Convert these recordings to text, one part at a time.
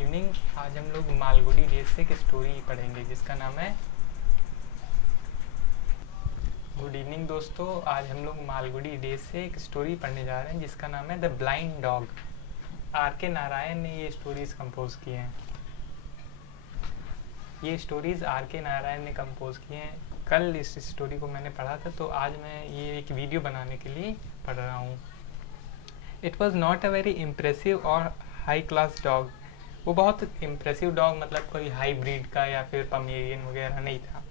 Evening. आज हम लोग मालगुडी डेज से एक स्टोरी पढ़ेंगे जिसका नाम है गुड इवनिंग दोस्तों। आज हम लोग मालगुडी डेज से एक स्टोरी पढ़ने जा रहे हैं जिसका नाम है द ब्लाइंड डॉग। आर के नारायण ने ये स्टोरीज कंपोज किए हैं। ये स्टोरीज आर के नारायण ने कंपोज किए हैं। कल इस स्टोरी को मैंने पढ़ा था तो आज मैं ये एक वीडियो बनाने के लिए पढ़ रहा हूँ। It was not a very impressive और हाई क्लास डॉग। वो बहुत इम्प्रेसिव डॉग मतलब कोई हाई ब्रीड का या फिर पमेरियन वगैरह नहीं था।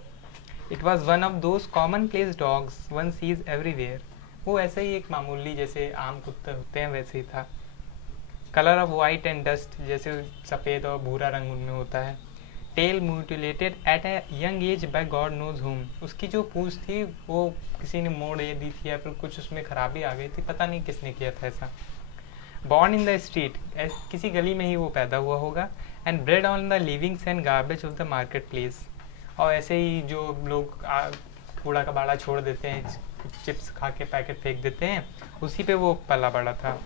It was one of those common place dogs one seize everywhere. वो ऐसे ही एक मामूली जैसे आम कुत्ते होते हैं वैसे ही था। Colour of white and dust, जैसे सफ़ेद और भूरा रंग उनमें होता है। Tail mutilated at a young age by God knows whom. उसकी जो पूंछ थी वो किसी ने मोड़ ये दी थी या फिर कुछ उसमें खराबी आ गई थी, पता नहीं किसने किया था ऐसा। बॉर्न इन द स्ट्रीट, किसी गली में ही वो पैदा हुआ होगा। And bread on the livings and garbage of the market place. और ऐसे ही जो लोग कूड़ा कबाड़ा छोड़ देते हैं, चिप्स खा के पैकेट फेंक देते हैं, उसी पे वो पला बड़ा था।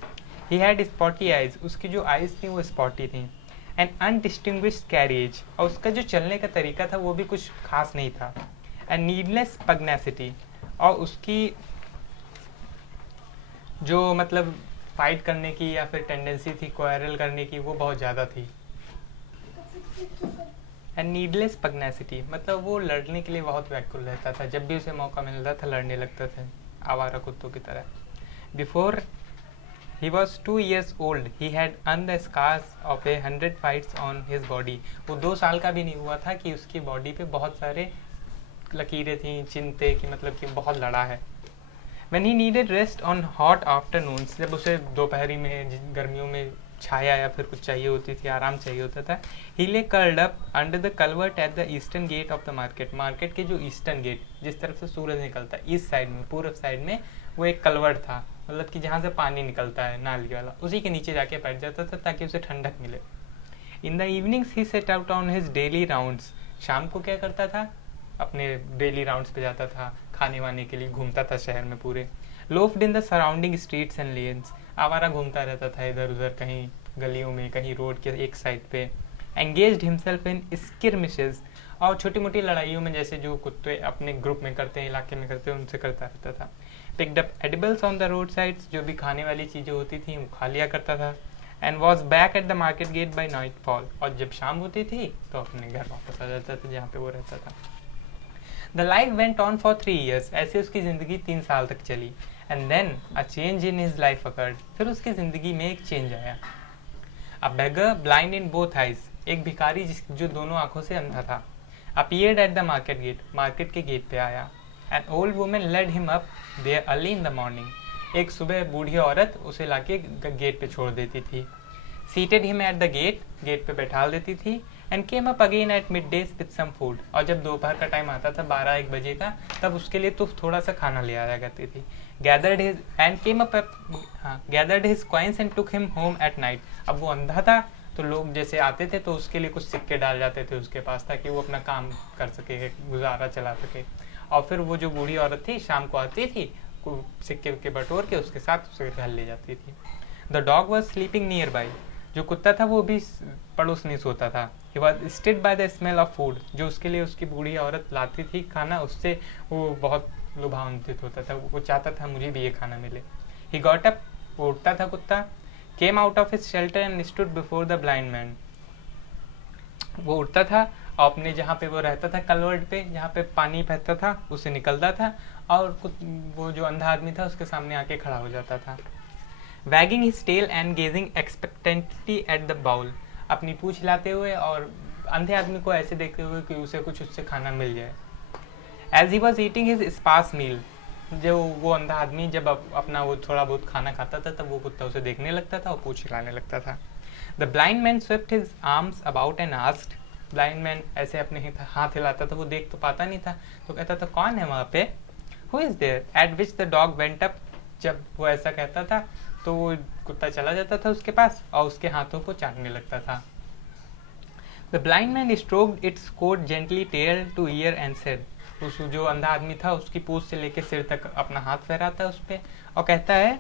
ही हैड स्पॉटी आइज, उसकी जो आइज थी वो स्पॉटी थी। एंड अनडिस्टिंग्विश्ड कैरिएज, और उसका जो चलने का तरीका था वो भी कुछ खास नहीं था। एंड नीडलेस पग्नेसिटी, और उसकी जो मतलब फाइट करने की या फिर टेंडेंसी थी क्वारल करने की वो बहुत ज़्यादा थी। एंड नीडलेस पग्नेसिटी मतलब वो लड़ने के लिए बहुत व्याकुल रहता था, जब भी उसे मौका मिलता था लड़ने लगता था आवारा कुत्तों की तरह। Before he was 2 years old he had earned the scars of 100 fights on his body। वो 2 साल का भी नहीं हुआ था कि उसकी बॉडी पे बहुत सारे लकीरें थी, चिन्ह थे कि मतलब कि बहुत लड़ा है। When he needed rest on hot afternoons, जब उसे दोपहरी में गर्मियों में छाया या फिर कुछ चाहिए होती थी, आराम चाहिए होता था, he lay curled up under the culvert at the eastern gate of the market। Market के जो ईस्टर्न गेट, जिस तरफ से सूरज निकलता है, ईस्ट साइड में, पूर्व साइड में वो एक कलवर्ट था, मतलब कि जहाँ से पानी निकलता है नाली वाला, उसी के नीचे जाके बैठ जाता था ताकि उसे ठंडक मिले। In the evenings he set out on his daily rounds. शाम को क्या करता था, अपने डेली राउंड्स पे जाता था, खाने वाने के लिए घूमता था शहर में पूरे। Loafed in the surrounding streets and lanes, आवारा घूमता रहता था इधर उधर, कहीं गलियों में, कहीं रोड के एक साइड पे। एंगेज्ड हिमसेल्फ इन स्किर्मिशेस, और छोटी मोटी लड़ाइयों में जैसे जो कुत्ते अपने ग्रुप में करते हैं, इलाके में करते हैं, उनसे करता रहता था। Picked up edibles on the road sides, जो भी खाने वाली चीज़ें होती थी वो खा लिया करता था। And was back at the market gate by nightfall, और जब शाम होती थी तो अपने घर वापस आ जाता था जहाँ पे वो रहता था। The life went on for 3 years, ऐसे उसकी ज़िंदगी 3 साल तक चली। And then a change in his life occurred, फिर उसकी ज़िंदगी में एक चेंज आया। A beggar blind in both eyes, एक भिखारी जो दोनों आंखों से अंधा था, appeared at the market gate, market के गेट पे आया। An old women led him up there early in the morning, एक सुबह बूढ़ी औरत उसे लाके गेट पे छोड़ देती थी। Seated him at the gate, gate पे बैठा देती थी। And came up again at mid days with some food, और जब दोपहर का टाइम आता था 12-1 बजे का, तब उसके लिए तो थोड़ा सा खाना ले आया करती थी। Gathered his coins and took him home at night. अब वो अंधा था तो लोग जैसे आते थे तो उसके लिए कुछ सिक्के डाल जाते थे उसके पास, ताकि वो अपना काम कर सके, गुजारा चला सके। और फिर वो जो बूढ़ी औरत थी शाम को आती थी, सिक्के विक्के बटोर के उसके साथ उसे घर ले जाती थी। The dog was sleeping nearby, जो कुत्ता था वो भी पड़ोस में सोता था। He was stirred by the smell of food, जो उसके लिए उसकी बूढ़ी औरत लाती थी खाना, उससे वो बहुत लुभान्वित होता था, वो चाहता था मुझे भी ये खाना मिले। ही गॉट अप, वो उठता था कुत्ता। Came out of his shelter and stood before the blind man, वो उठता था और अपने जहाँ पे वो रहता था कलवर्ट पे, जहाँ पे पानी बहता था, उसे निकलता था और वो जो अंधा आदमी था उसके सामने आके खड़ा हो जाता था। Wagging his tail and gazing expectantly at the bowl, अपनी पूंछ हिलाते हुए और अंधे आदमी को ऐसे देखते हुए कि उसे कुछ उससे खाना मिल जाए। As he was eating his sparse meal, जो वो अंधा आदमी जब अपना वो थोड़ा बहुत खाना खाता था तब वो कुत्ता उसे देखने लगता था और पूंछ हिलाने लगता था। The blind man swept his arms about and asked, blind man ऐसे अपने हाथ हिलाता था, वो देख तो पाता नहीं था, तो कहता था कौन है वहाँ पे, who is there, at which the dog went up, जब वो ऐसा कहता था तो वो कुत्ता चला जाता था उसके पास और उसके हाथों को चाटने लगता था। The blind man stroked its coat gently tail to ear and said, उस जो अंधा आदमी था उसकी पूंछ से लेके सिर तक अपना हाथ फहराता है उस पर और कहता है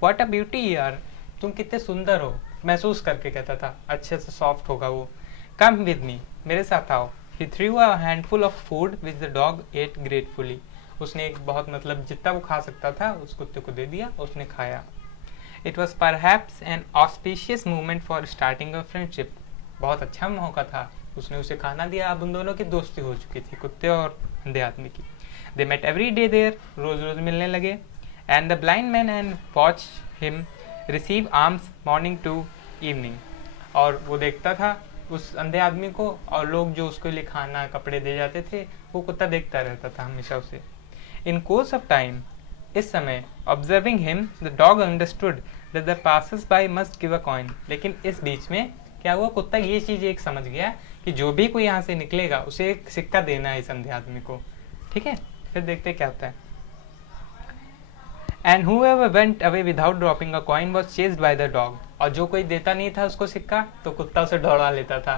व्हाट अ ब्यूटी यार, तुम कितने सुंदर हो। महसूस करके कहता था, अच्छे से सॉफ्ट होगा वो। कम विद मी, मेरे साथ आओ। He threw a handful of food which the dog ate gratefully. उसने एक बहुत मतलब जितना वो खा सकता था उस कुत्ते को दे दिया, उसने खाया। It was perhaps N auspicious movement for starting a friendship. बहुत अच्छा मौका था, उसने उसे खाना दिया, अब उन दोनों की दोस्ती हो चुकी थी, कुत्ते और अंधे आदमी की। They met every day there, रोज रोज मिलने लगे। And the blind man and watch him receive alms morning to evening. और वो देखता था उस अंधे आदमी को, और लोग जो उसके लिए खाना कपड़े दे जाते थे वो कुत्ता देखता रहता था हमेशा उसे। इन कोर्स ऑफ टाइम, इस समय, observing him the dog understood that the passers by must give a coin. लेकिन इस बीच में क्या हुआ, कुत्ता ये चीज एक समझ गया कि जो भी कोई यहाँ से निकलेगा उसे एक सिक्का देना है इस अंधे आदमी को। ठीक है, फिर देखते क्या होता है। And whoever went away without dropping a coin was chased by the dog। और जो कोई देता नहीं था उसको सिक्का तो कुत्ता उसे दौड़ा लेता था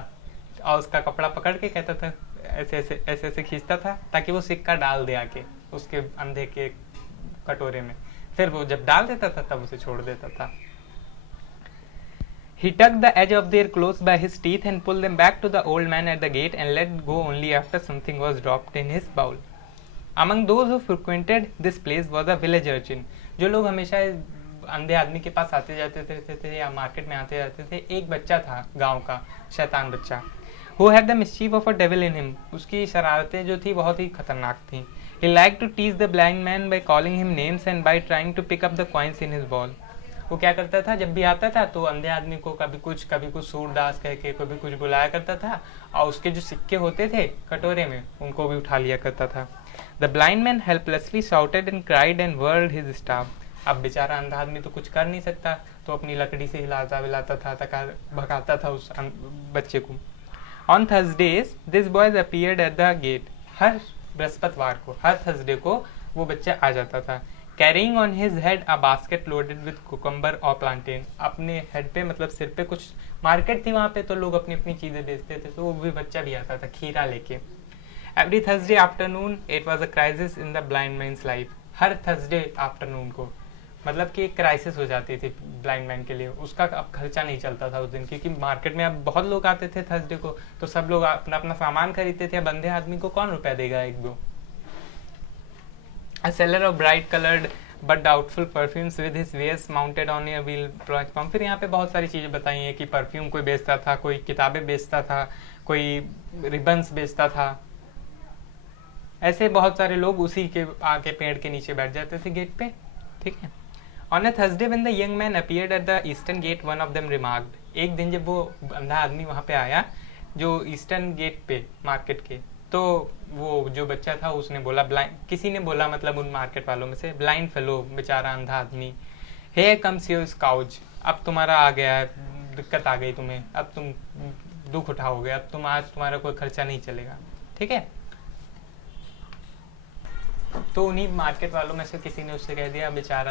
और उसका कपड़ा पकड़ के कहता था, ऐसे ऐसे ऐसे ऐसे खींचता था ताकि वो सिक्का डाल दे आके उसके अंधे के कटोरे में। फिर वो जब डाल देता था तब उसे छोड़ देता था। He tucked the edge of their clothes by his teeth and pulled them back to the old man at the gate and let go only after something was dropped in his bowl। Among those who frequented this place was a village urchin। जो लोग हमेशा अंधे आदमी के पास आते जाते थे या मार्केट में आते जाते थे, एक बच्चा था गांव का, शैतान बच्चा। Who had the mischief of a devil in him। उसकी शरारतें जो थी बहुत ही खतरनाक थी। He liked to tease the blind man by calling him names and by trying to pick up the coins in his ball। वो क्या करता था, जब भी आता था तो अंधे आदमी को कभी कुछ सूरदास कह के कभी कुछ बुलाया करता था, और उसके जो सिक्के होते थे कटोरे में उनको भी उठा लिया करता था। The blind man helplessly shouted and cried and whirled his staff. अब बेचारा अंधा आदमी तो कुछ कर नहीं सकता, तो अपनी लकड़ी से हिलाता विलाता था, भगाता था उस बच्चे को। On Thursdays this boys appeared at the gate. हर बृहस्पतिवार को, हर थर्सडे को वो बच्चा आ जाता था। Carrying on his head a basket loaded with cucumber और प्लांटेन। अपने हेड पे मतलब सिर पे, कुछ मार्केट थी वहाँ पे तो लोग अपनी अपनी चीजें बेचते थे, तो वो भी बच्चा भी आता था खीरा लेके। Every Thursday afternoon it was a crisis in the blind man's life. हर थर्सडे आफ्टरनून को मतलब कि एक क्राइसिस हो जाती थी ब्लाइंड मैन के लिए, उसका अब खर्चा नहीं चलता था उस दिन, क्योंकि मार्केट में अब बहुत लोग आते थे थर्सडे को, तो सब लोग अपना अपना सामान खरीदते थे। अब अंधे आदमी को कौन रुपया देगा एक दो। A seller of bright colored but doubtful perfumes with his wares mounted on a wheel platform। फिर यहाँ पे बहुत सारी चीजें बताई हैं कि परफ्यूम कोई बेचता था, कोई किताबें बेचता था, कोई रिबन्स बेचता था। ऐसे बहुत सारे लोग उसी के आगे पेड़ के नीचे बैठ जाते थे गेट पे। ठीक है। On a Thursday when the young man appeared at the eastern gate, one of them remarked। एक दिन जब वो अंधा आदमी वहाँ पे आया जो ईस्टर्न गेट पे मार्केट के, तो वो जो बच्चा था उसने बोला, ब्लाइंड किसी ने बोला मतलब उन मार्केट वालों में से, ब्लाइंड फेलो, बेचारा अंधा आदमी, हे कम्स योर स्काउज। अब तुम्हारा आ गया है, दिक्कत आ गई तुम्हें, अब तुम दुख उठाओगे, अब तुम आज तुम्हारा कोई खर्चा नहीं चलेगा। ठीक है। तो उन्हीं मार्केट वालों में से किसी ने उससे कह दिया, बेचारा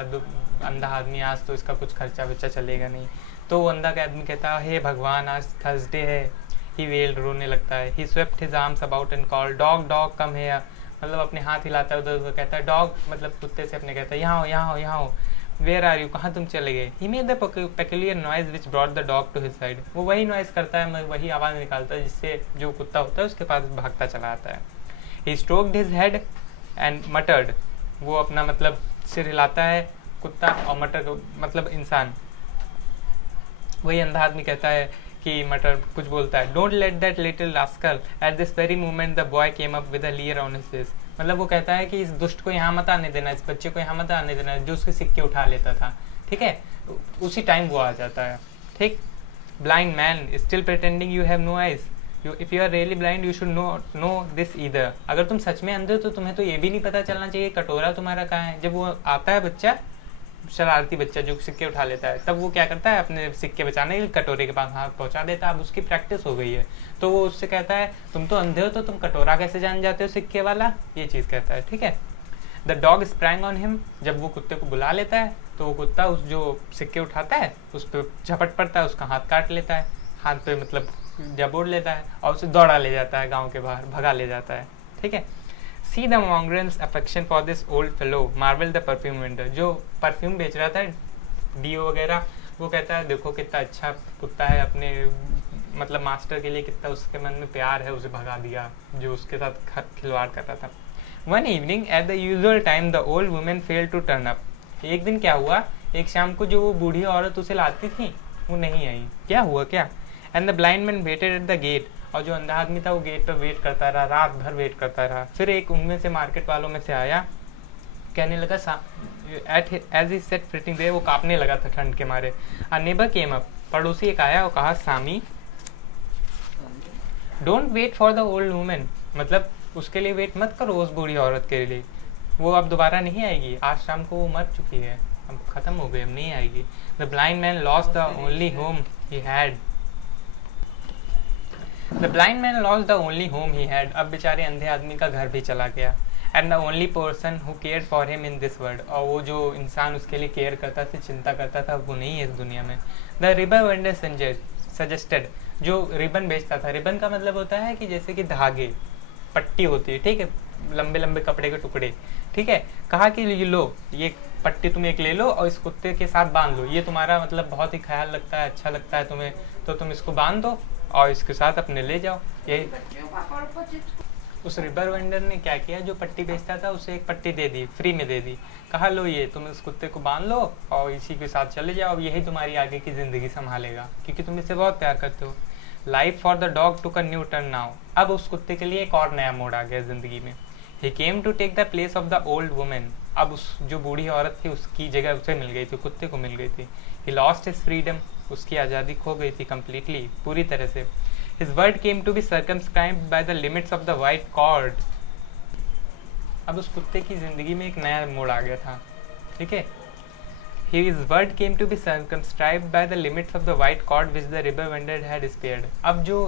अंधा आदमी, आज तो इसका कुछ खर्चा वर्चा चलेगा नहीं। तो वो अंधा का आदमी कहता, हे भगवान, आज थर्सडे है। ही वेल्ड, रोने लगता है। He swept his arms about and called, dog dog come here. मतलब अपने हाथ हिलाता है उधर उधर, कहता है डॉग, मतलब कुत्ते से अपने कहता है, यहाँ हो यहाँ हो यहाँ हो। वेयर आर यू, कहाँ तुम चले गए। He made the peculiar noise which brought the dog to his side. वो वही नॉइज करता है, वही आवाज निकालता है जिससे जो कुत्ता होता है उसके पास भागता चला आता है। He stroked his head and muttered. वो अपना मतलब सिर हिलाता है कुत्ता, और मटर मतलब इंसान। वही अंधा आदमी कहता है कि मटर कुछ बोलता है, don't let that little rascal. At this very moment the boy came up with a leer on his face. मतलब वो कहता है कि इस दुष्ट को यहाँ मत आने देना, इस बच्चे को यहाँ मत आने देना जो उसके सिक्के उठा लेता था। ठीक है, उसी टाइम वो आ जाता है। ठीक। Blind man still pretending you have no eyes. If you are really blind you should know this either. अगर तुम सच में अंधे हो तो तुम्हें तो ये भी नहीं पता चलना चाहिए कटोरा तुम्हारा कहाँ है। जब वो आता है बच्चा, शरारती बच्चा जो सिक्के उठा लेता है, तब वो क्या करता है, अपने सिक्के बचाने के लिए कटोरे के पास हाथ पहुंचा देता है। अब उसकी प्रैक्टिस हो गई है, तो वो उससे कहता है, तुम तो अंधे हो तो तुम कटोरा कैसे जान जाते हो सिक्के वाला, ये चीज कहता है। ठीक है। The dog sprang on him. जब वो कुत्ते को बुला लेता है तो वो कुत्ता उस जो सिक्के उठाता है उस पर झपट पड़ता है, उसका हाथ काट लेता है, हाथ पे मतलब जबोड़ लेता है और उसे दौड़ा ले जाता है गाँव के बाहर, भगा ले जाता है। ठीक है। See the mongrel's affection for this old fellow, marvel the perfume vendor। जो परफ्यूम बेच रहा था, डीओ वगैरह, वो कहता है देखो कितना अच्छा कुत्ता है, अपने मतलब मास्टर के लिए कितना उसके मन में प्यार है, उसे भगा दिया जो उसके साथ खिलवाड़ कर रहा था। One evening at the usual time the old women failed to turn up. एक दिन क्या हुआ, एक शाम को जो वो बूढ़ी औरत उसे लाती थी वो नहीं आई। क्या हुआ क्या? And the blind man waited at the gate. और जो अंधा आदमी था वो गेट पर वेट करता रहा, रात भर वेट करता रहा। फिर एक उनमें से मार्केट वालों में से आया, कहने लगा as he sat fitting there, वो कांपने लगा था ठंड के मारे। A neighbour came up. पड़ोसी एक आया और कहा Sami don't wait for the old woman, मतलब उसके लिए वेट मत करो, उस बूढ़ी औरत के लिए, वो अब दोबारा नहीं आएगी, आज शाम को वो मर चुकी है, अब खत्म हो गई, अब नहीं आएगी। The blind man lost the only home he had. The blind man lost the only home he had. अब बेचारे अंधे आदमी का घर भी चला गया। And the only person who care for him in this world, और वो जो इंसान उसके लिए केयर करता था, चिंता करता था, वो नहीं है इस दुनिया में। द रिबन वेंडर सजेस्टेड, जो रिबन बेचता था, रिबन का मतलब होता है कि जैसे कि धागे, पट्टी होती है, ठीक है, लंबे लंबे कपड़े के टुकड़े, ठीक है, कहा कि ये लो, ये पट्टी तुम एक ले लो और इस कुत्ते के साथ बांध लो, ये तुम्हारा मतलब बहुत ही ख्याल लगता है, अच्छा लगता है तुम्हें, तो तुम इसको बांध दो और इसके साथ अपने ले जाओ। यही उस रिबर वेंडर ने क्या किया, जो पट्टी बेचता था उसे एक पट्टी दे दी, फ्री में दे दी, कहा लो ये तुम इस कुत्ते को बांध लो और इसी के साथ चले जाओ, यही तुम्हारी आगे की जिंदगी संभालेगा, क्योंकि तुम इसे बहुत प्यार करते हो। Life for the dog took a new turn now. अब उस कुत्ते के लिए एक और नया मोड़ आ गया जिंदगी में। He came to take the place of the old woman. अब उस जो बूढ़ी औरत थी उसकी जगह उसे मिल गई थी, कुत्ते को मिल गई थी। ही लॉस्ट हिज फ्रीडम, उसकी आज़ादी खो गई थी कंप्लीटली, पूरी तरह से। His world came to be circumscribed by the limits of the white cord. अब उस कुत्ते की जिंदगी में एक नया मोड़ आ गया था, ठीक है। His word came to be circumscribed by the limits of the white cord which the river vendor had spared. अब जो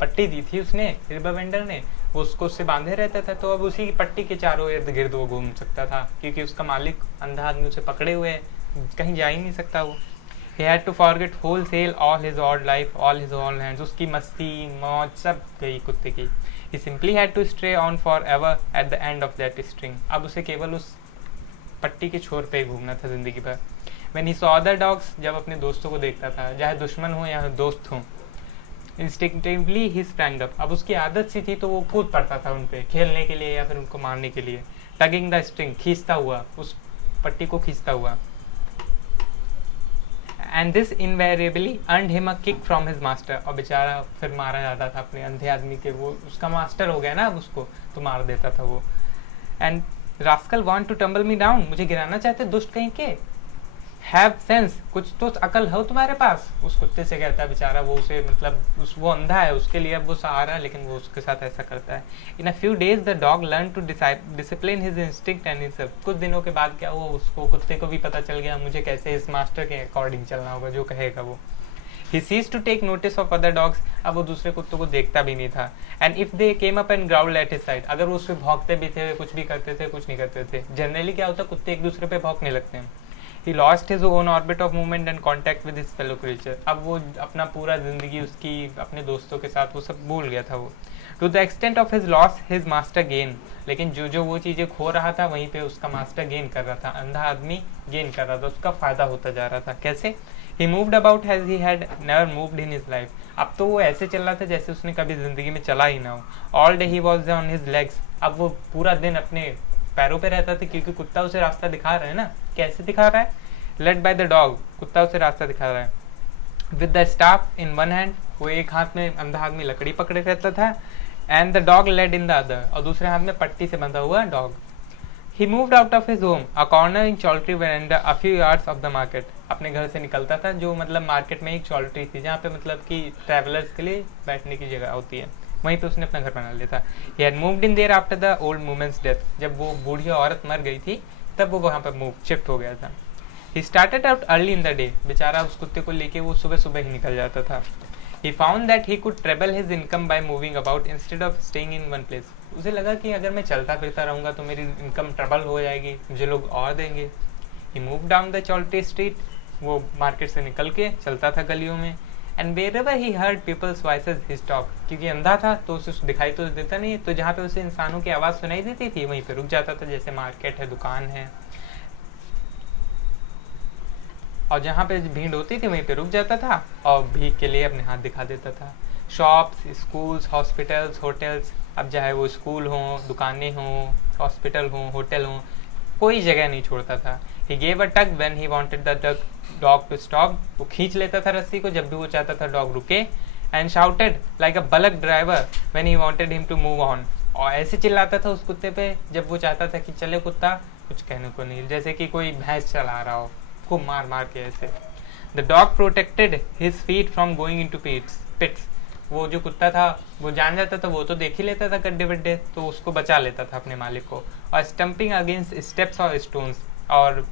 पट्टी दी थी उसने, रिबर वेंडर ने, वो उसको उससे बांधे रहता था, तो अब उसी की पट्टी के चारों इर्द गिर्द वो घूम सकता था, क्योंकि उसका मालिक अंधा आदमी उसे पकड़े हुए है, कहीं जा ही नहीं सकता वो। He had to forget wholesale all his old life, all his old hands. उसकी मस्ती मौज सब गई कुत्ते की। He simply had to stray on forever at the end of that string. अब उसे केवल उस पट्टी के छोर पे ही घूमना था जिंदगी भर। When he saw other dogs, जब अपने दोस्तों को देखता था, चाहे दुश्मन हो या दोस्त हो, instinctively he sprang up. अब उसकी आदत सी थी तो वो कूद पड़ता था उन पे खेलने के लिए या फिर उनको मारने के लिए। Tugging the string, खींचता हुआ, उस पट्टी को खींचता हुआ। And this invariably earned him a kick from his master. और बेचारा फिर मारा जाता था अपने अंधे आदमी के, वो उसका मास्टर हो गया ना अब उसको, तो मार देता था वो। And rascal want to tumble me down, मुझे गिराना चाहते दुष्ट कहीं के। Have sense, कुछ तो अकल हो तुम्हारे पास, उस कुत्ते से कहता है बेचारा, वो उसे मतलब वो अंधा है, उसके लिए अब वो सहारा है, लेकिन वो उसके साथ ऐसा करता है। In a few days the dog learned to discipline his instinct and himself. कुछ दिनों के बाद क्या हुआ, उसको कुत्ते को भी पता चल गया मुझे कैसे इस मास्टर के अकॉर्डिंग चलना होगा, जो कहेगा वो। He ceased to take notice of other dogs. अब वो दूसरे कुत्तों को देखता भी नहीं था। And if they came up and growled at his side, अगर वो उस पे भौंकते भी थे, कुछ भी करते थे, कुछ नहीं करते थे। जनरली क्या होता है, कुत्ते एक दूसरे पे भौंकने लगते हैं। He lost his own orbit of movement and contact with his fellow creature. अब वो अपना पूरा जिंदगी उसकी अपने दोस्तों के साथ वो सब भूल गया था वो। To the extent of his loss, his master gain. लेकिन जो वो चीज़ें खो रहा था वहीं पे उसका मास्टर गेन कर रहा था, अंधा आदमी गेन कर रहा था, उसका फायदा होता जा रहा था। कैसे? He moved about as he had never moved in his life. अब तो वो ऐसे चल रहा था जैसे उसने कभी जिंदगी में चला ही ना हो। All day he was on his legs. अब वो पूरा दिन अपने पैरों पे रहता था, क्योंकि कुत्ता उसे रास्ता दिखा रहा है ना। कैसे दिखा रहा है? लेड बाय द डॉग, कुत्ता उसे रास्ता दिखा रहा है। With the staff in one hand, वो एक हाथ में अंधा आदमी लकड़ी पकड़े रहता था, and the dog led in the other, और दूसरे हाथ में पट्टी से बंधा हुआ dog. He moved out of his home, a corner in choultry veranda, a few yards of the market. अपने घर से निकलता था, जो मतलब मार्केट में एक चौल्ट्री थी जहाँ पे मतलब कि ट्रैवलर्स के लिए बैठने की जगह होती है, वहीं पे उसने अपना घर बना लिया था। He had moved in there after the old women's death. जब वो बूढ़ी औरत मर गई थी तब वो वहाँ पर शिफ्ट हो गया था। He started out early in the day. बेचारा उस कुत्ते को लेके वो सुबह सुबह ही निकल जाता था। He found that he could treble his income by moving about instead of staying in one place. उसे लगा कि अगर मैं चलता फिरता रहूंगा तो मेरी इनकम ट्रबल हो जाएगी, मुझे लोग और देंगे। He moved down the Chorley street. वो मार्केट से निकल के चलता था गलियों में। And wherever he heard people's voices, he stopped. क्योंकि अंधा था तो उसे दिखाई तो देता नहीं, तो जहाँ पे उसे इंसानों की आवाज़ सुनाई देती थी वहीं पे रुक जाता था, जैसे मार्केट है, दुकान है। और जहाँ पे भीड़ होती थी वहीं पे रुक जाता था और भीख के लिए अपने हाथ दिखा देता था। शॉप्स, स्कूल्स, हॉस्पिटल्स, होटल्स, अब चाहे वो स्कूल हों, दुकानें हों, हॉस्पिटल हों, होटल हों, कोई जगह नहीं छोड़ता था। He gave a tug when he wanted the dog to stop, वो खींच लेता था रस्सी को जब भी वो चाहता था डॉग रुके। And shouted like a bullock driver when he wanted him to move on, और ऐसे चिल्लाता था उस कुत्ते पे जब वो चाहता था कि चले कुत्ता, कुछ कहने को नहीं, जैसे कि कोई भैंस चला रहा हो, खूब मार मार के ऐसे। The dog protected his feet from going into pits, वो जो कुत्ता था वो जान जाता था, वो तो देख ही लेता था गड्ढे वड्ढे, तो उसको बचा लेता था अपने मालिक को। और स्टम्पिंग अगेंस्ट स्टेप्स और स्टोन्स, और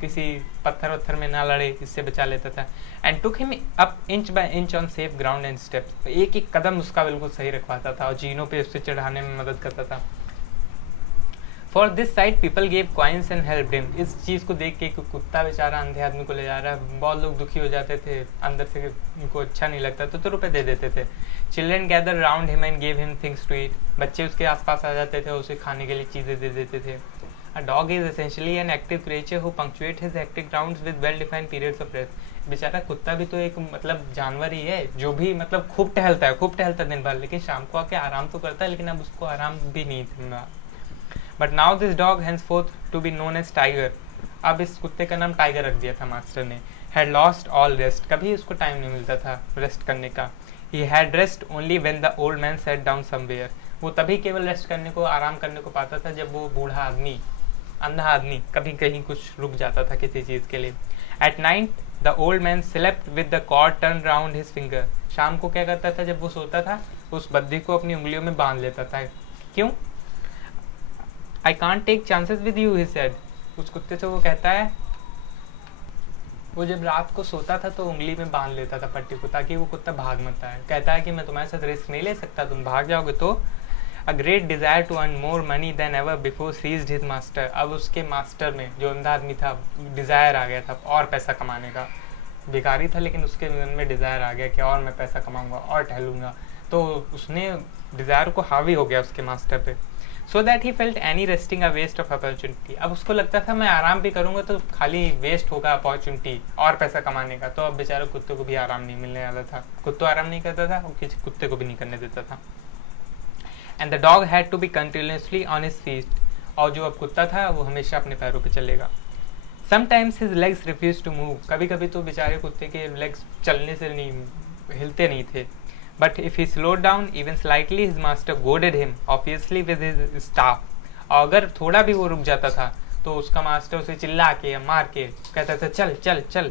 किसी पत्थर वत्थर में ना लड़े, इससे बचा लेता था। And took him up inch by inch on safe ground and steps, एक एक कदम उसका बिल्कुल सही रखवाता था और जीनों पे उससे चढ़ाने में मदद करता था। For this side people gave coins and help him, इस चीज़ को देख के कुत्ता बेचारा अंधे आदमी को ले जा रहा है, बहुत लोग दुखी हो जाते थे अंदर से, उनको अच्छा नहीं लगता तो रुपए दे देते थे। Children gather round him and gave him things to eat, बच्चे उसके आसपास आ जाते थे, उसे खाने के लिए चीज़ें दे देते थे। A dog is essentially an active creature who punctuates his hectic rounds with well-defined periods of rest. बेचारा कुत्ता भी तो एक मतलब जानवर ही है, जो भी मतलब खूब टहलता है दिन भर, लेकिन शाम को आके आराम तो करता है, लेकिन अब उसको आराम भी नहीं था। But now this dog henceforth to be known as tiger, अब इस कुत्ते का नाम टाइगर रख दिया था मास्टर ने। हैड लॉस्ट ऑल रेस्ट, कभी उसको टाइम नहीं मिलता था रेस्ट करने का। He had rest only when the old man sat down somewhere, वो तभी केवल रेस्ट करने को, आराम करने को पाता था जब वो बूढ़ा आदमी, अंधा आदमी कभी कहीं कुछ रुक जाता था किसी चीज़ के लिए। At night the old man slept with the cord turn round his finger, शाम को क्या करता था जब वो सोता था, उस बद्दी को अपनी उंगलियों में बांध लेता था। क्यों? I can't take chances with you, he said, उस कुत्ते से वो कहता है, वो जब रात को सोता था तो उंगली में बांध लेता था पट्टी को, ताकि वो कुत्ता भाग मत आए। कहता है कि मैं तुम्हारे साथ रिस्क नहीं ले सकता, तुम भाग जाओगे तो। A great desire to earn more money than ever before seized his master, अब उसके मास्टर में, जो अंधा आदमी था, डिज़ायर आ गया था और पैसा कमाने का। भिखारी था लेकिन उसके मन में डिज़ायर आ गया कि और मैं पैसा कमाऊंगा और टहलूंगा, तो उसने डिज़ायर को हावी हो गया उसके मास्टर पे। So that he felt any resting a waste of opportunity, अब उसको लगता था मैं आराम भी करूंगा तो खाली वेस्ट होगा अपॉर्चुनिटी और पैसा कमाने का, तो अब बेचारे कुत्ते को भी आराम नहीं मिलने वाला था। कुत्ता आराम नहीं करता था और किसी कुत्ते को भी नहीं करने देता था। And the dog had to be continuously on his feet, और जो अब कुत्ता था वो हमेशा अपने पैरों पे चलेगा। Sometimes his legs refuse to move, कभी कभी तो बेचारे कुत्ते के लेग्स चलने से नहीं हिलते नहीं थे। But if he slowed down even slightly his master goaded him obviously with his staff, और अगर थोड़ा भी वो रुक जाता था तो उसका मास्टर उसे चिल्ला के या मार के कहता था चल चल चल।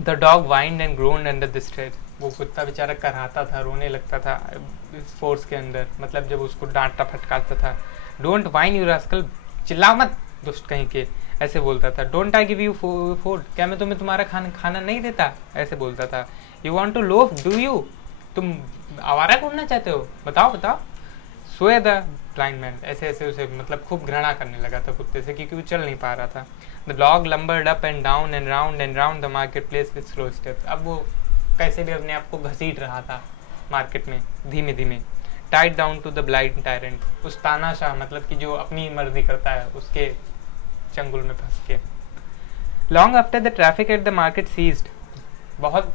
The dog wind and ग्रोन्ड under this stress, वो कुत्ता बेचारा कराहता था, रोने लगता था इस फोर्स के अंदर, मतलब जब उसको डांटता फटकारता था। डोंट वाइन यू रास्कल, चिल्ला मत दुष्ट कहीं के, ऐसे बोलता था। Don't I give you food, क्या मैं तुम्हें तुम्हारा खाना नहीं देता, ऐसे बोलता था। You want to loaf do you, तुम आवारा घूमना चाहते हो, बताओ बताओ। सोए द ब्लाइंड मैन, ऐसे ऐसे उसे मतलब खूब घृणा करने लगा था कुत्ते से, क्योंकि वो चल नहीं पा रहा था। The dog lumbered up and down and round the market place with slow steps, अब वो कैसे भी अपने आप को घसीट रहा था मार्केट में धीमे धीमे। Tied down to the blind tyrant, उस तानाशाह मतलब कि जो अपनी मर्जी करता है, उसके चंगुल में फंस के। Long after the traffic at the market ceased, बहुत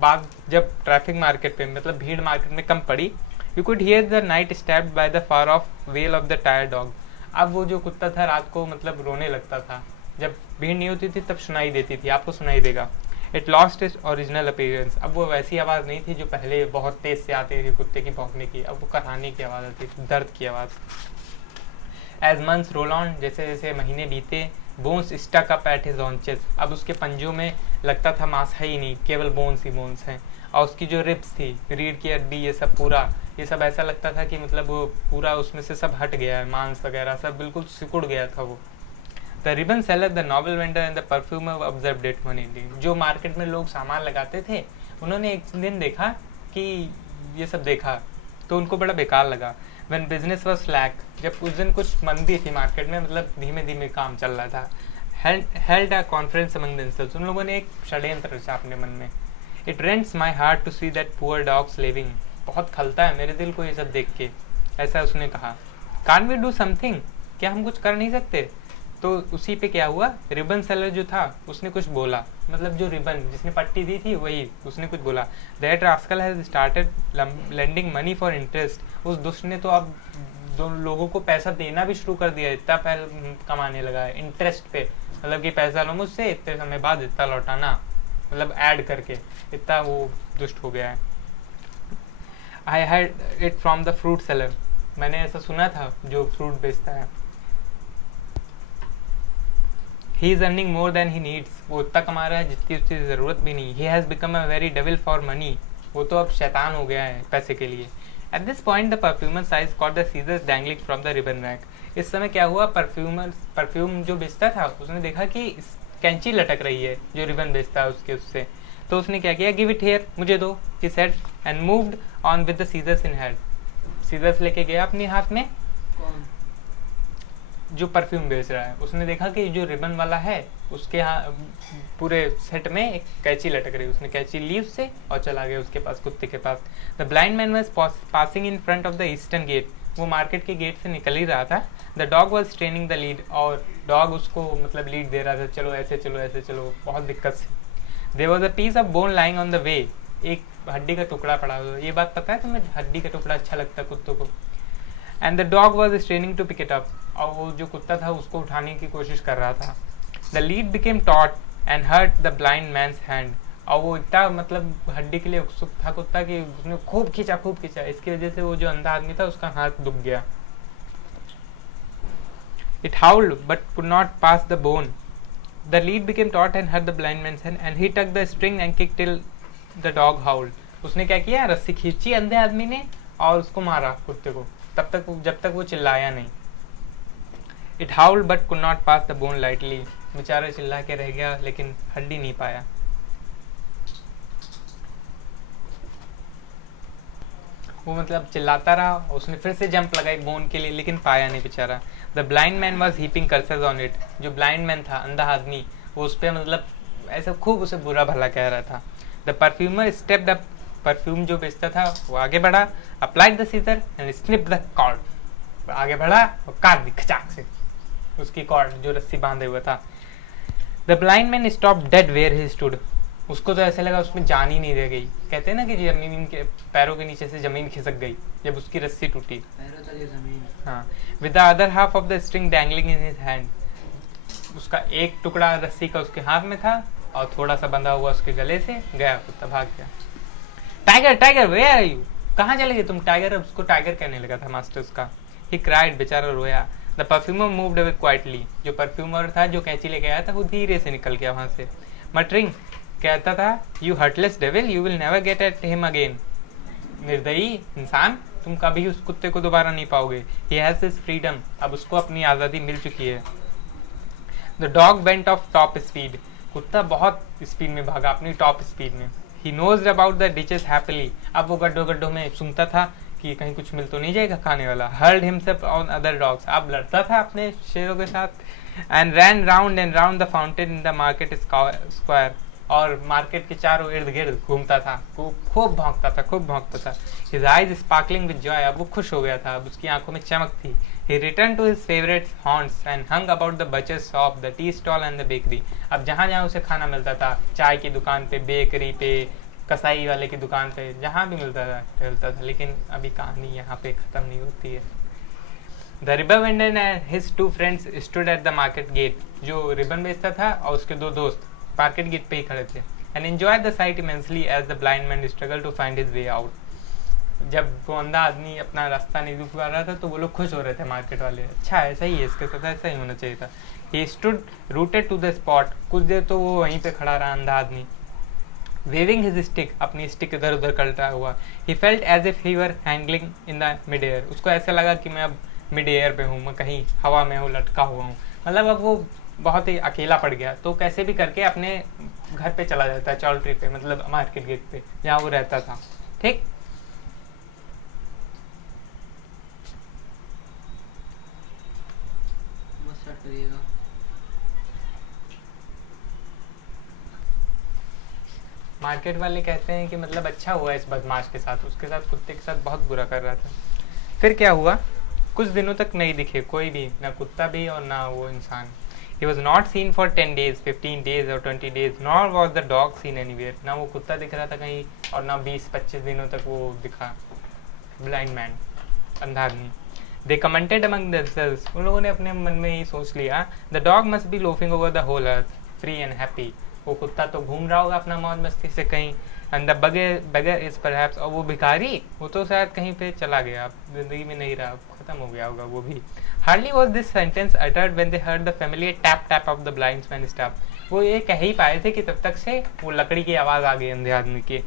बाद जब ट्रैफिक मार्केट पे मतलब भीड़ मार्केट में कम पड़ी, you could hear the night stabbed by the far of well of the tyre dog, अब वो जो कुत्ता था रात को मतलब रोने लगता था, जब भीड़ नहीं होती थी तब सुनाई देती थी, आपको सुनाई देगा। It lost its original appearance, अब वो वैसी आवाज़ नहीं थी जो पहले बहुत तेज से आती थी कुत्ते की भौंकने की, अब वो कराहने की आवाज़ आती थी, दर्द की आवाज़। एज मंथ्स रोल ऑन, जैसे जैसे महीने बीते, bones stuck up at his haunches, अब उसके पंजों में लगता था मांस है ही नहीं, केवल बोन्स ही बोन्स हैं। और उसकी जो रिब्स थी, रीढ़ की हड्डी, ये सब पूरा, ये सब ऐसा लगता था कि मतलब वो पूरा उसमें से सब हट गया है, मांस वगैरह सब बिल्कुल सिकुड़ गया था वो। The ribbon seller, the novel vendor and the perfumer observed it one evening, जो मार्केट में लोग सामान लगाते थे, उन्होंने एक दिन देखा कि ये सब देखा तो उनको बड़ा बेकार लगा। व्हेन बिजनेस वाज स्लैक, जब उस दिन कुछ मंदी थी मार्केट में, मतलब धीमे धीमे काम चल रहा था। Held a conference among themselves, उन लोगों ने एक षड्यंत्र रचा अपने मन में। It rends my heart to see that poor dog's living, बहुत खलता है मेरे दिल को ये सब देख के, ऐसा उसने कहा। कान वी डू समथिंग, क्या हम कुछ कर नहीं सकते? तो उसी पे क्या हुआ, रिबन सेलर जो था उसने कुछ बोला, मतलब जो रिबन जिसने पट्टी दी थी वही, उसने कुछ बोला। That rascal has started lending money for interest. उस दुष्ट ने तो अब दो लोगों को पैसा देना भी शुरू कर दिया, इतना पैसा कमाने लगा है इंटरेस्ट पे, मतलब कि पैसा लो मुझसे, इतने समय बाद इतना लौटाना, मतलब ऐड करके, इतना वो दुष्ट हो गया है। I had it from the fruit seller, मैंने ऐसा सुना था जो फ्रूट बेचता है। He is earning more than he needs, वो इतना कमा रहा है जितनी उसकी ज़रूरत भी नहीं। He has become a very devil for money, वो तो अब शैतान हो गया है पैसे के लिए। At this point the perfumer size caught the scissors dangling from the ribbon rack. इस समय क्या हुआ, परफ्यूम जो बेचता था उसने देखा कि कैंची लटक रही है जो रिबन बेचता है उसके उससे, तो उसने क्या किया, गिव इट हियर, मुझे दो, he said, and moved on with the scissors in hand. Scissors लेके गया अपने हाथ में। कौन? जो परफ्यूम बेच रहा है उसने देखा कि जो रिबन वाला है उसके यहाँ पूरे सेट में एक कैंची लटक रही, उसने कैंची ली उससे और चला गया उसके पास, कुत्ते के पास। The blind man was passing in front of the eastern gate, वो मार्केट के गेट से निकल ही रहा था। The dog was training the lead, और डॉग उसको मतलब लीड दे रहा था, चलो ऐसे चलो ऐसे चलो, बहुत दिक्कत से। There was a piece of bone lying on the way, एक हड्डी का टुकड़ा पड़ा हुआ। ये बात पता है तुम्हें, हड्डी का टुकड़ा अच्छा लगता है कुत्तों को। And the dog was straining to pick it up, और वो जो कुत्ता था उसको उठाने की कोशिश कर रहा था। The lead became taut and hurt the blind man's hand, और वो इतना मतलब हड्डी के लिए उत्सुक था कुत्ता कि उसने खूब खींचा, इसकी वजह से वो जो अंधा आदमी था उसका हाथ दुख गया। It howled but could not pass the bone. The lead became taut and hurt the blind man's hand and he tuck the string and kick till the dog howled. उसने क्या किया, रस्सी खींची अंधे आदमी ने और उसको मारा कुत्ते को, तब तक जब तक वो चिल्लाया नहीं। It howl but could not pass the bone lightly, बेचारा चिल्ला के रह गया लेकिन हड्डी नहीं पाया। वो मतलब चिल्लाता रहा, उसने फिर से जंप लगाई बोन के लिए लेकिन पाया नहीं बेचारा। The blind man was heaping curses on it, जो ब्लाइंड मैन था अंधा आदमी वो उस पर मतलब ऐसा खूब उसे बुरा भला कह रहा था। The perfumer stepped up, perfume जो बेचता था वो आगे बढ़ा, applied the scissor and snipped the cord, आगे बढ़ा और काट दी खचाक से उसकी कॉर्ड जो रस्सी बांधे हुआ था। The blind man stop dead where he stood, उसको तो ऐसे लगा उसमें जान ही नहीं रह गई। कहते हैं ना कि जमीन के पैरों के नीचे से जमीन खिसक गई जब उसकी रस्सी टूटी। पैरों तले जमीन। हाँ, with the other half of the string dangling in his hand, उसका एक टुकड़ा रस्सी का उसके हाथ में था और थोड़ा सा बंधा हुआ उसके गले से, गया कुत्ता भाग गया। Tiger Tiger where are you, कहाँ चले गए तुम टाइगर, अब उसको टाइगर कहने लगा था मास्टर उसका। ही क्राइड, बेचारा रोया। The perfumer moved away quietly, जो परफ्यूमर था जो कैंची लेके आया था वो धीरे से निकल गया वहां से। मटरिंग, कहता था, you heartless devil you will never get at him again, निर्दयी इंसान तुम कभी उस कुत्ते को दोबारा नहीं पाओगे। ही हैज हिज फ्रीडम, अब उसको अपनी आज़ादी मिल चुकी है। The dog went off top speed, कुत्ता बहुत स्पीड में भागा, अपनी टॉप स्पीड में। He nose about the ditches happily, अब वो गड्ढों गड्ढों में सूंघता था कि कहीं कुछ मिल तो नहीं जाएगा खाने वाला। Hurled himself on other dogs, अब लड़ता था अपने शेरों के साथ। And ran round and round the fountain in the market square, और मार्केट के चारों इर्द गिर्द घूमता था, खूब भौंकता था। His eyes sparkling with Joy, अब वो खुश हो गया था, अब उसकी आंखों में चमक थी। He returned to his favorite haunts and hung about the butcher's shop, the tea stall and the bakery. अब जहाँ जहाँ उसे खाना मिलता था, चाय की दुकान पे, बेकरी पे, कसाई वाले की दुकान पे, जहाँ भी मिलता था टहलता था। लेकिन अभी कहानी यहाँ पे खत्म नहीं होती है। The ribbon vendor and his two friends stood at the market gate. जो रिबन बेचता था और उसके दो दोस्त मार्केट गेट पे ही खड़े थे। And enjoyed the sight immensely as the blind man struggled to find his way out. जब वो अंधा आदमी अपना रास्ता नहीं दिख पा रहा था तो वो लोग खुश हो रहे थे मार्केट वाले, अच्छा ऐसा ही है, इसके साथ ऐसा ही होना चाहिए था। He stood rooted to the spot, कुछ देर तो वो वहीं पे खड़ा रहा अंधा आदमी। Waving his stick, अपनी स्टिक इधर उधर करता हुआ। He felt as if he were hanging in the mid air, उसको ऐसा लगा कि मैं अब मिड एयर पे हूँ, मैं कहीं हवा में हूँ, लटका हुआ हूँ। मतलब अब वो बहुत ही अकेला पड़ गया, तो कैसे भी करके अपने घर पे चला जाता है, चौल्ट्री पे, मतलब मार्केट गेट पे जहाँ वो रहता था। ठीक, करिएगा। मार्केट वाले कहते हैं कि मतलब अच्छा हुआ इस बदमाश के साथ, उसके साथ कुत्ते के साथ बहुत बुरा कर रहा था। फिर क्या हुआ, कुछ दिनों तक नहीं दिखे कोई भी, ना कुत्ता भी और ना वो इंसान। He was not seen for 10 days, 15 days or 20 days, nor was the dog seen anywhere. ना वो कुत्ता दिख रहा था कहीं और ना 20-25 दिनों तक वो दिखा. Blind man, अंधा आदमी. They commented among themselves. उन लोगों ने अपने मन में ही सोच लिया. The dog must be loafing over the whole earth, free and happy. वो कुत्ता तो घूम रहा होगा अपना मौज मस्ती से कहीं. And the beggar is perhaps, और वो भिखारी वो तो शायद कहीं पे चला गया, अब जिंदगी में नहीं रहा, खत्म हो गया होगा वो भी. Hardly was this sentence uttered when they heard the familiar tap tap of the blindsman's staff. वो ये कह ही पाए थे कि तब तक से वो लकड़ी की आवाज आ गई अंधे आदमी की.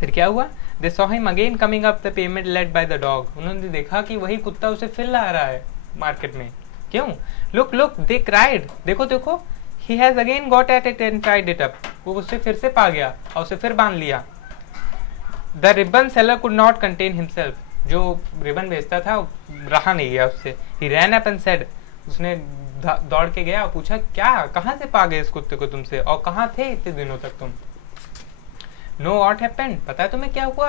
फिर क्या हुआ? They saw him again coming up the pavement led by the dog. उन्होंने देखा कि वही कुत्ता उसे फिर ला रहा है मार्केट में. क्यों? Look look, they cried. देखो देखो, he has again got at it and tied it up. वो उसे फिर से पा गया और उसे फिर बांध लिया. The ribbon seller could not contain himself. जो रिबन बेचता था रहा नहीं गया उससे. He ran up and said, उसने दौड़ के गया और पूछा, क्या कहाँ से पा गए इस कुत्ते को तुमसे और कहाँ थे इतने दिनों तक तुम? No, what happened? पता है तुम्हें क्या हुआ?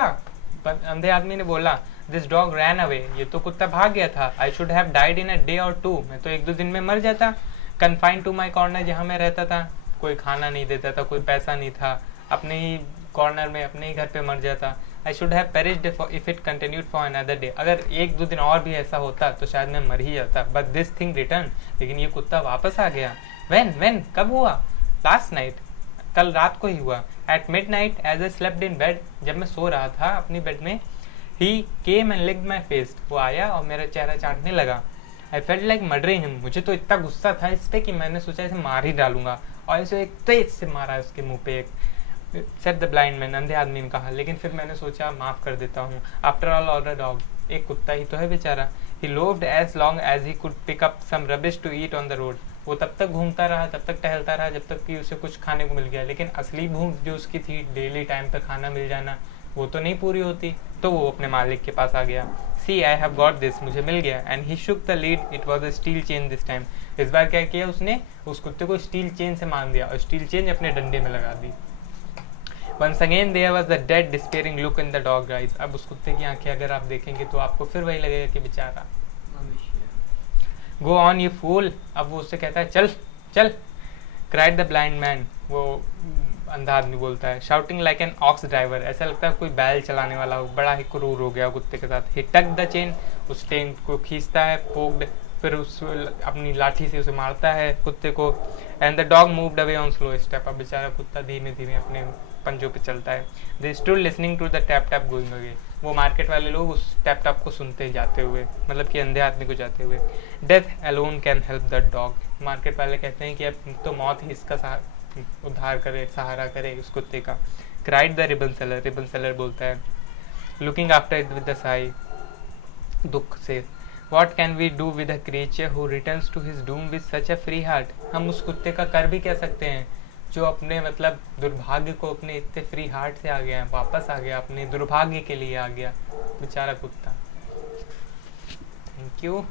अंधे आदमी ने बोला, This dog ran away. ये तो कुत्ता भाग गया था. I should have died in a day or two. मैं तो 1-2 दिन में मर जाता. Confined to my corner, जहाँ मैं रहता था. कोई खाना नहीं देता था, कोई पैसा नहीं था. अपने ही कॉर्नर में अपने ही घर पे मर जाता. I should have perished if it continued for another day. अगर 1-2 दिन और भी ऐसा होता तो शायद मैं मर ही जाता. But this thing returned. लेकिन ये कुत्ता वापस आ गया. When? कब हुआ? Last night. कल रात को ही हुआ. At midnight, as I slept in bed, जब मैं सो रहा था अपनी बेड में, he came and licked my face. वो आया और मेरा चेहरा चाटने लगा. I felt like murdering him. मुझे तो इतना गुस्सा था इस पे कि मैंने सोचा इसे मार ही डालूंगा और इसे एक तेज से मारा उसके मुंह पे. एक said the blind man, अंधे आदमी ने कहा. लेकिन फिर मैंने सोचा माफ कर देता हूँ. After all a dog. एक कुत्ता ही तो है बेचारा. He loafed as long as he could pick up some rubbish to eat on the road. वो तब तक घूमता रहा, तब तक टहलता रहा जब तक कि उसे कुछ खाने को मिल गया. लेकिन असली भूख जो उसकी थी, डेली टाइम पे खाना मिल जाना, वो तो नहीं पूरी होती. तो वो अपने मालिक के पास आ गया. See, I have got this. मुझे मिल गया. And he shook the lead. It was a steel chain this time. इस बार क्या किया उसने? उस कुत्ते को स्टील चेन से मान दिया और स्टील चेन अपने डंडे में लगा दी. Once again there was the dead despairing look in the dog eyes. अब उस कुत्ते की आंखें अगर आप देखेंगे तो आपको फिर वही लगेगा कि बेचारा. Go on you fool. अब वो उससे कहता है चल चल. Cried the blind man. वो अंधा आदमी बोलता है. Shouting like an ox driver. ऐसा लगता है कोई बैल चलाने वाला हो. बड़ा ही क्रूर हो गया कुत्ते के साथ. He tugged the chain. उस चेन को खींचता है. Poked. फिर उस अपनी लाठी से उसे मारता है कुत्ते को. And the dog moved away on slow step. अब बेचारा कुत्ता धीमे धीमे अपने पंजों पे चलता है. They stood listening to the tap tap going away. वो मार्केट वाले लोग उस टैप टैप को सुनते ही जाते हुए, मतलब कि अंधे आदमी को जाते हुए. Death alone can help the dog. Market वाले कहते हैं कि अब तो मौत ही इसका उद्धार करे, सहारा करे उस कुत्ते का. Cried the ribbon seller. Ribbon seller बोलता है, looking after it with a sigh. दुख से. What can we do with a creature who returns to his doom with such a free heart? हम उस कुत्ते का कर भी क्या सकते हैं जो अपने मतलब दुर्भाग्य को अपने इतने फ्री हार्ट से आ गया है, वापस आ गया, अपने दुर्भाग्य के लिए आ गया बेचारा कुत्ता. Thank you.